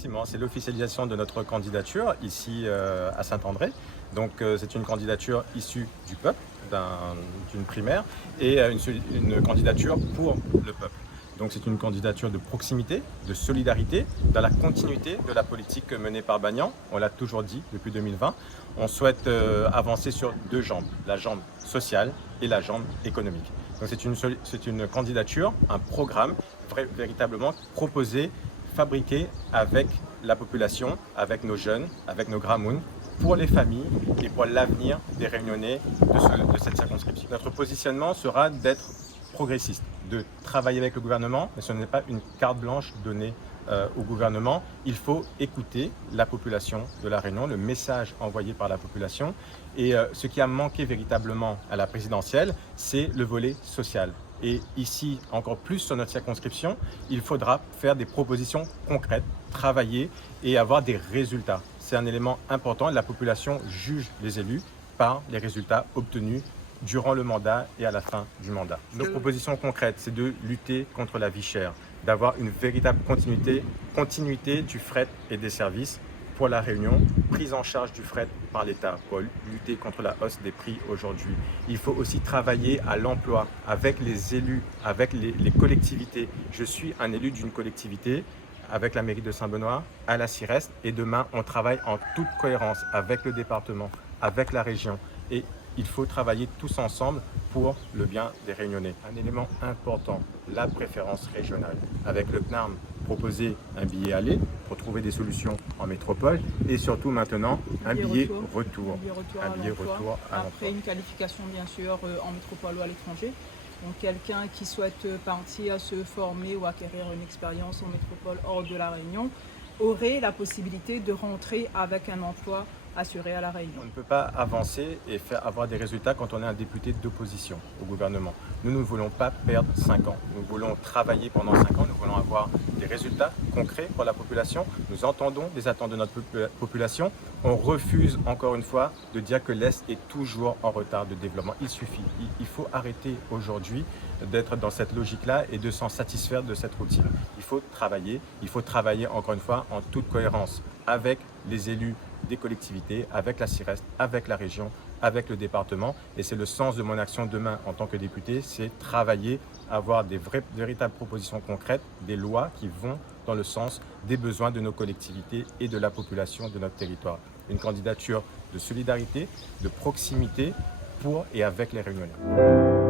Effectivement, c'est l'officialisation de notre candidature ici à Saint-André. Donc c'est une candidature issue du peuple, d'une primaire, et une candidature pour le peuple. Donc c'est une candidature de proximité, de solidarité, dans la continuité de la politique menée par Bagnan. On l'a toujours dit depuis 2020. On souhaite avancer sur deux jambes, la jambe sociale et la jambe économique. Donc c'est une candidature, un programme véritablement proposé, fabriqué avec la population, avec nos jeunes, avec nos gramouns, pour les familles et pour l'avenir des Réunionnais de cette circonscription. Notre positionnement sera d'être progressiste, de travailler avec le gouvernement, mais ce n'est pas une carte blanche donnée au gouvernement. Il faut écouter la population de La Réunion, le message envoyé par la population. Et ce qui a manqué véritablement à la présidentielle, c'est le volet social. Et ici, encore plus sur notre circonscription, il faudra faire des propositions concrètes, travailler et avoir des résultats. C'est un élément important. La population juge les élus par les résultats obtenus durant le mandat et à la fin du mandat. Nos propositions concrètes, c'est de lutter contre la vie chère, d'avoir une véritable continuité du fret et des services pour La Réunion, prise en charge du fret par l'État pour lutter contre la hausse des prix aujourd'hui. Il faut aussi travailler à l'emploi avec les élus, avec les collectivités. Je suis un élu d'une collectivité avec la mairie de Saint-Benoît à la CIRES, et demain on travaille en toute cohérence avec le département, avec la région, et il faut travailler tous ensemble pour le bien des Réunionnais. Un élément important, la préférence régionale. Avec le CNARM, proposer un billet aller pour trouver des solutions en métropole, et surtout maintenant un billet retour. Un billet retour à l'emploi. Après une qualification bien sûr en métropole ou à l'étranger. Donc quelqu'un qui souhaite partir se former ou acquérir une expérience en métropole hors de La Réunion aurait la possibilité de rentrer avec un emploi assuré à La Réunion. On ne peut pas avancer et avoir des résultats quand on est un député d'opposition au gouvernement. Nous ne voulons pas perdre 5 ans. Nous voulons travailler pendant 5 ans. Nous voulons avoir des résultats concrets pour la population. Nous entendons les attentes de notre population. On refuse encore une fois de dire que l'Est est toujours en retard de développement. Il faut arrêter aujourd'hui d'être dans cette logique-là et de s'en satisfaire de cette routine. Il faut travailler encore une fois en toute cohérence avec les élus des collectivités, avec la CIRES, avec la région, avec le département. Et c'est le sens de mon action demain en tant que député, c'est travailler, avoir des véritables propositions concrètes, des lois qui vont dans le sens des besoins de nos collectivités et de la population de notre territoire. Une candidature de solidarité, de proximité pour et avec les Réunionnais.